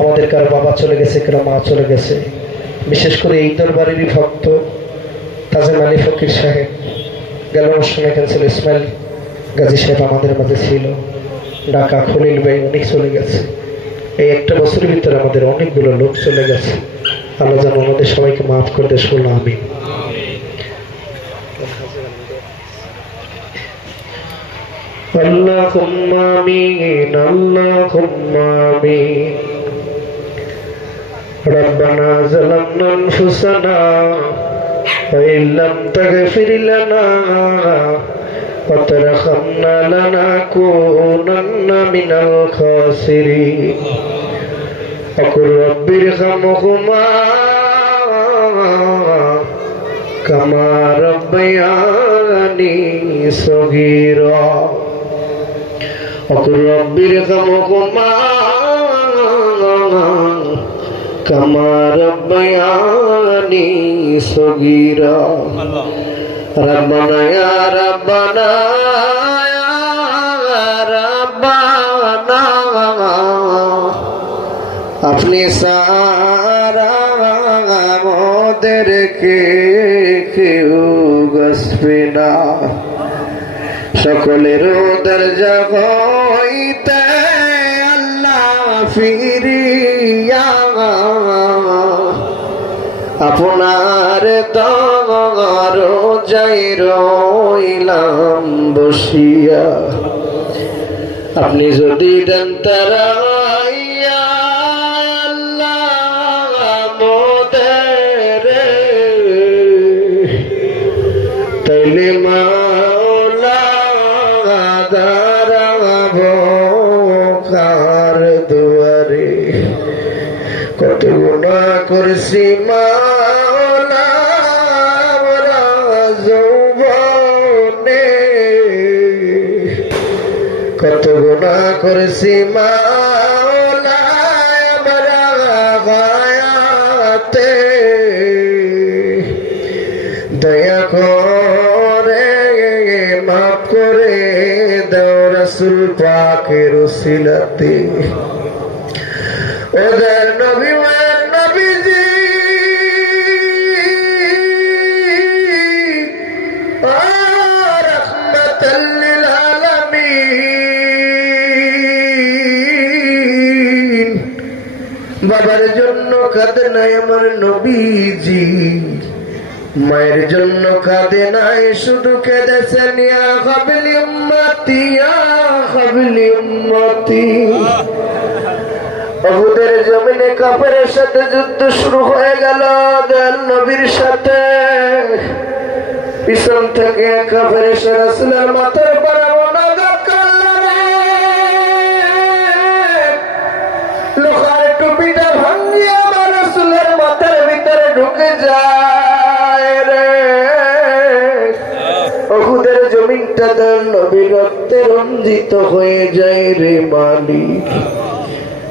আমাদের কারো বাবা চলে গেছে, কারো মা চলে গেছে। বিশেষ করে এই দরবারেরই ভক্ত তাজেম আলী ফকির সাহেব গেল অনুষ্ঠানে এখানে ছিল, ইসমাইল গাজী সাহেব আমাদের মাঝে ছিল, ঢাকা খলিল ভাই অনেক চলে গেছে। এই একটা বছরের ভিতরে আমাদের অনেকগুলো লোক চলে গেছে। আল্লাহ যেন আমাদের সবাইকে মাফ করে দেয়, শুনলাম আমি। আল্লাহুম্মা আমিন, আল্লাহুম্মা আমিন। রব্বানা যালামনা আনফুসানা ওয়া ইল্লাম তাগফির লানা ওয়া তারহামনা লানাকুনান্না মিনাল খাসিরিন। আকুর রব্বিরহামহুমা কামা রাব্বায়ানি সগীরা। আকুর রব্বিরহামহুমা কামা রাব্বায়ানি সগীরা। রব্বানা ইয়া রব্বানা ইয়া রব্বানা আপনি সারা মোদেরকে কেউ গসবে না। সকলের দরজা হইতে আল্লাহ ফিরিয়া আপনার দরজায় রইলাম বসিয়া। আপনি যদি দেন তারাইয়া আল্লাহ মোদের, তাইলে মাওলা দাঁড়াবো কার দুয়ারে। কত গুনাহ করছি মাওলা আমরা যৌবনে, কত গুনাহ করেছি মাওলা আমরা হায়াতে। দয়া করে মাফ করে দাও রাসূল পাকের উসিলাতে। ওদের নবী নবীজি রাহমাতাল লিল আলামিন। বাবার জন্য কাঁদে নাই আমার নবীজি, মায়ের জন্য কাঁদে নাই, শুধু কেঁদেছেন ইয়া হাবলি উম্মতি, ইয়া হাবলি উম্মতি। উহুদের জমিনে কাফেরের সাথে যুদ্ধ শুরু হয়ে গেল দয়াল নবীর সাথে। পিছন থেকে কাফের এসে রাসূলের মাথার উপর আঘাত করল। লোহার টুপিটা ভাঙিয়ে আমার রাসূলের মাথার ভিতরে ঢুকে যায় রে। উহুদের জমিনটা দয়াল নবীর রক্তে রঞ্জিত হয়ে যায় রে মালিক।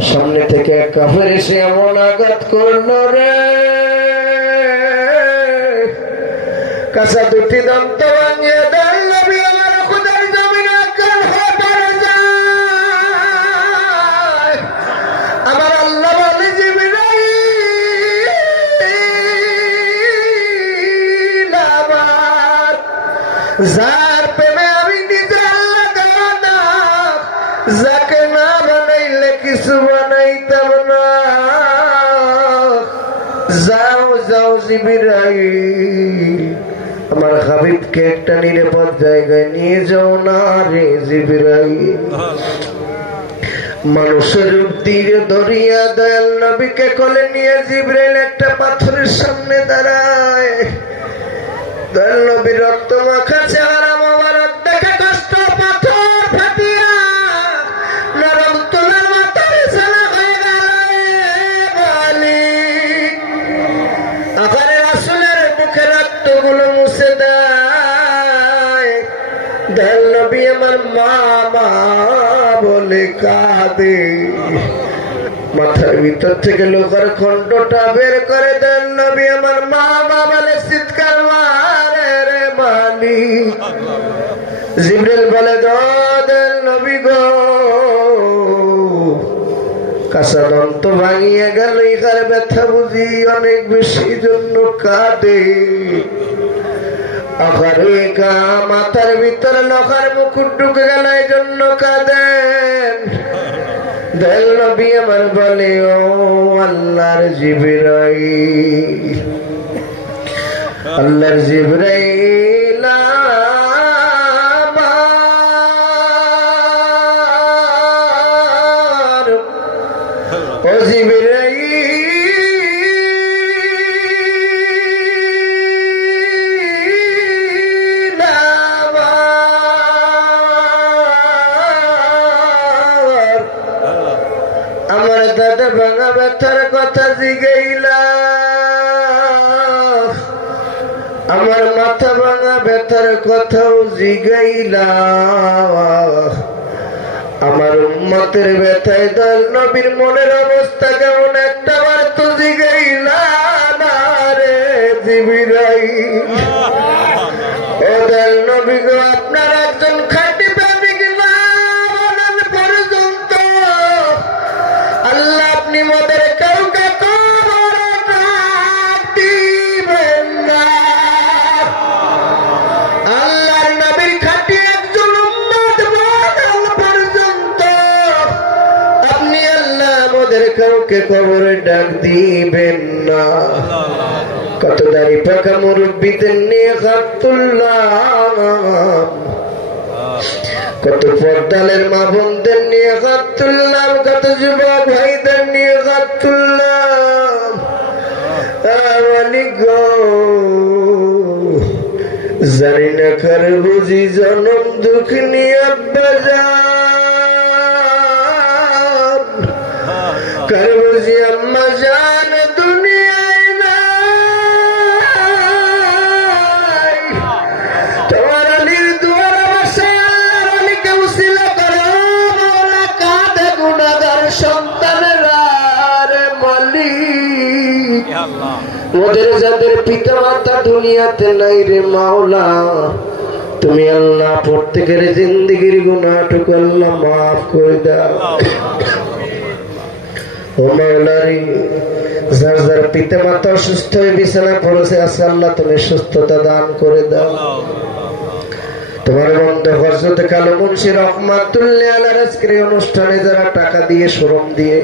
সামনে থেকে কাফের এসে এমন আঘাত করল রে, কাঁচা দুটি দন্ত ভাঙিয়ে দেন নবী আমার উহুদের জমিনে অজ্ঞান হয়ে পড়ে যায়। আমার আল্লাহ বলে জিবরাইল আমার, যার প্রেমে আমি নিজে আল্লাহ দেওয়ানা, যাকে না বানাইলে কিছু বানাইতাম না। যাও যাও জিবরাইল, আমার হাবিবকে একটা নিরাপদ জায়গায় নিয়ে যাও না রে জিবরাইল। মানুষের রূপ দিয়ে দরিয়া দয়াল নবীকে কোলে নিয়ে জিবরাইল একটা পাথরের সামনে দাঁড়ায়। দয়াল নবীর রক্ত মাখা চেহারা মোবারক দেখে কষ্ট পাথর ফাটিয়া নরম তুলার মাথার ছানা হয়ে গেল। মালিক আকারে রাসূলের মুখে রক্তগুলো মুছে দেয়। দয়াল নবী আমার মা মা বলে কাঁদে। মাথার ভিতর থেকে লোহার খন্ডটা বের করে দেন নবী আমার মা মা বলে চিৎকার মারে রে মালিক। জিবরিল বলে দেন নবী গো কাঁচা দন্ত ভাঙিয়া গেল, ইহার ব্যথা বুঝি অনেক বেশি জন্য কাঁদে। আকারে কা মাথার ভিতরে লখার মুকুট ঢুকে গেল, এই জন্য কাঁদেন। দয়াল নবী আমার বলে, ও আল্লাহর জিবরাইল, আল্লাহর জিবরাইল ও জিবরাইল আমার দাদা ভাঙা ব্যথার কথা জিগাইলা, আমার মাথা ভাঙা ব্যথার কথাও জিগাইলা, আমার উম্মতের ব্যথায় দয়াল নবীর মনের অবস্থা কেমন একটা বার তো জিগাইলা না রে জিবরাইল। ও দয়াল নবী গো, আপনার একজন খাঁটি প্রেমিক না বলেন পর্যন্ত আল্লাহ আপনি মোদের কাউকে কবরে ডাক দিবেন না। আল্লাহর নবীর খাঁটি একজন উম্মত বলেন পর্যন্ত আপনি আল্লাহ মোদের কাউকে কবরে ডাক দিবেন না। কত দাড়ি পাকা মুরব্বীদের নিয়ে হাত তুললাম, কত পর্দালের মা বোনদের নিয়ে হাত তুললাম, কত যুবক ভাইদের নিয়ে হাত তুললাম। জানি না কার বুঝি জনম দুঃখ নিয়ে আব্বা যান, কার বুঝি আম্মা জান দুনিয়ায় নাই। তোমার আলীর দুয়ার বসে আলীকে উসিলা করো, মওলা কাঁদে গুনাহগার সন্তানেরা রে মালিক। ওদের যাদের পিতা মাতা দুনিয়াতে নাই রে মাওলা, তুমি আল্লাহ প্রত্যেকের জিন্দেগির গুনাহটুকু আল্লাহ মাফ করে দাও। ও মাওলা রে, যার যার পিতা মাতা অসুস্থ হয়ে বিছানা পড়েছে আছে, আল্লাহ তুমি সুস্থতা দান করে দাও। তোমার বন্ধু হযরত কালো মুন্সি রহমাতুল্লাহ আলাইহির আজকের অনুষ্ঠানে যারা টাকা দিয়ে, শ্রম দিয়ে,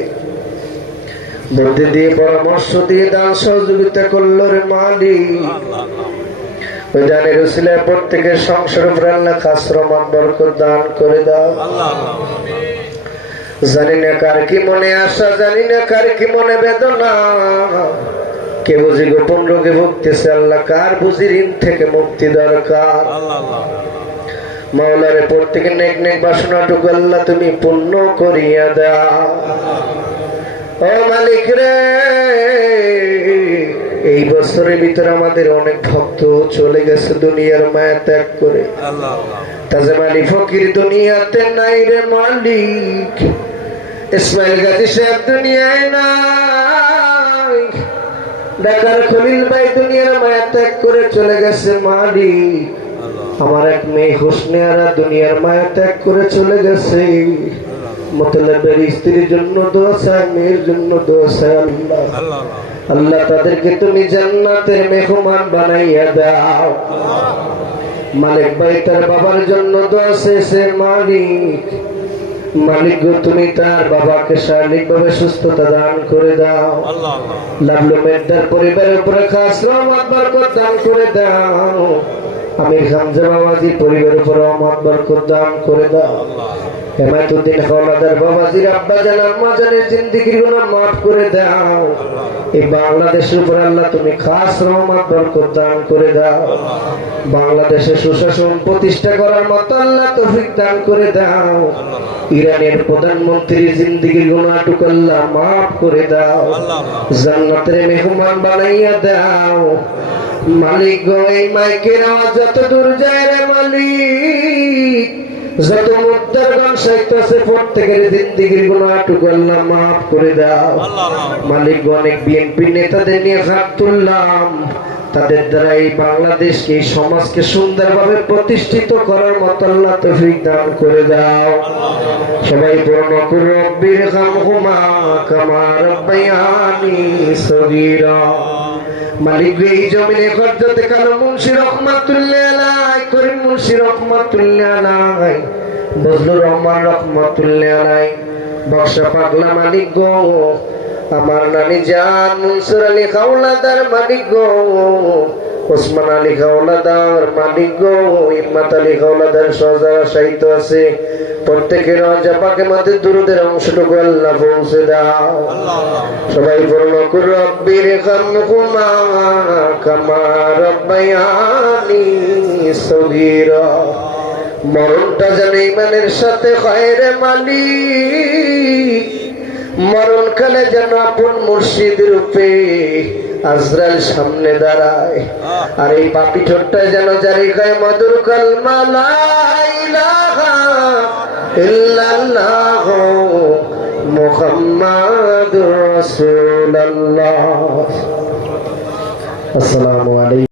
বুদ্ধি দিয়ে, পরামর্শ দিয়ে দান সহযোগিতা করল রে মালিক, ওই দানের উসিলায় প্রত্যেকের সংসার উপরে আল্লাহ খাস রহমত বরকত দান করে দাও। জানি না কার কি মনে আশা, জানি না কার কি মনে বেদনা, কে বুঝি গোপন রোগে ভুগতেছে, আল্লাহ কার বুঝি ঋণ থেকে মুক্তি দরকার। মাওলারে প্রত্যেকের নেক নেক বাসনাটুকু আল্লাহ তুমি পূর্ণ করিয়া দাও। ও মালিক রে, এই বছরের ভিতরে আমাদের অনেক ভক্ত চলে গেছে দুনিয়ার মায়া ত্যাগ করে। তাজেম আলী ফকির দুনিয়াতে নাই রে মালিক, ইসমাইল গাজী সাহেব দুনিয়ায় নাই, ঢাকার খলিল ভাই দুনিয়ার মায়া ত্যাগ করে চলে গেছে মালিক। আমার এক মেয়ে হোসনে আরা দুনিয়ার মায়া ত্যাগ করে চলে গেছে। মতলবের স্ত্রীর জন্য দোয়া চাই, মেয়ের জন্য দোয়া চাই। আল্লাহ আল্লাহ তাদেরকে তুমি জান্নাতের মেহমান বানাইয়া দাও। মালিক ভাই তার বাবার জন্য দোয়া চেয়েছে মালিক, মালিক গো তুমি তার বাবাকে শারীরিকভাবে সুস্থতা দান করে দাও। লাভলু মেদার পরিবারের উপরে খাস রহমত বরকত দান করে দাও। আমির হামজা বাবাজি পরিবারের উপর রহমত বরকত দান করে দাও। হেমায়তুদ্দিন হাওলাদার বাবাজির আব্বা জান আম্মা জানের জিন্দেগির গুনাহ মাফ করে দাও। এই বাংলাদেশের উপর আল্লাহ তুমি খাস রহমত বরকত দান করে দাও। বাংলাদেশে সুশাসন প্রতিষ্ঠা করার মতো আল্লাহ তৌফিক দান করে দাও। ইরানের প্রধানমন্ত্রীর জিন্দেগির গুনাহটুকু আল্লাহ মাফ করে দাও, জান্নাতের মেহমান বানাইয়া দাও। মালিক গো, এই মাইকের আওয়াজ যত দূর যায় রে মালিক, যত মুদ্দারগণ সাহিত্যে প্রত্যেকের জিন্দেগির গুনাহটুকু আল্লাহ মাফ করে দাও। মালিক গো, অনেক বিএনপি নেতাদের নিয়ে হাত তুললাম, তাদের দ্বারা এই বাংলাদেশকে এই সমাজকে সুন্দরভাবে প্রতিষ্ঠিত করার মতো আল্লাহ তৌফিক দান করে দাও। সবাই পূর্ণ করো রব্বির হামহুমা কামা রাব্বায়ানি সগীরা। মালিক এই জমিনে হযরত কালো মুন্সি রহমাতুল্লাহ আলাইহি, করিম মুন্সি রহমাতুল্লাহ আলাইহি, বজলুর রহমান রহমাতুল্লাহ আলাইহি, বক্সা পাগলা মালিক গো, আমার নানি জান মনসুর আলী খাওলাদার মালিক গো, ওসমান আলী খাওলাদার মালিক গো, ইম্মাত আলী খাওলাদার সজারা সাহিত্য আছে, প্রত্যেকের জাপাকে মধ্যে দুরুদের অংশটুকু আল্লাহ পৌঁছে দাও। সবাই পূর্ণ করো রব্বির হামহুমা কামা রাব্বায়ানি সগীরা। মরণটা যেন ইমানের সাথে হয় রে মালিক, মরণ কালে যেন আপন মুর্শিদ রূপে আজরাইল সামনে দাঁড়ায়, আর এই পাপি ঠোঁটটায় যেন জারি খায় মধুর কালমা লা ইলাহা ইল্লাল্লাহ মুহাম্মাদুর রাসূলুল্লাহ। আসসালামু আলাইকুম।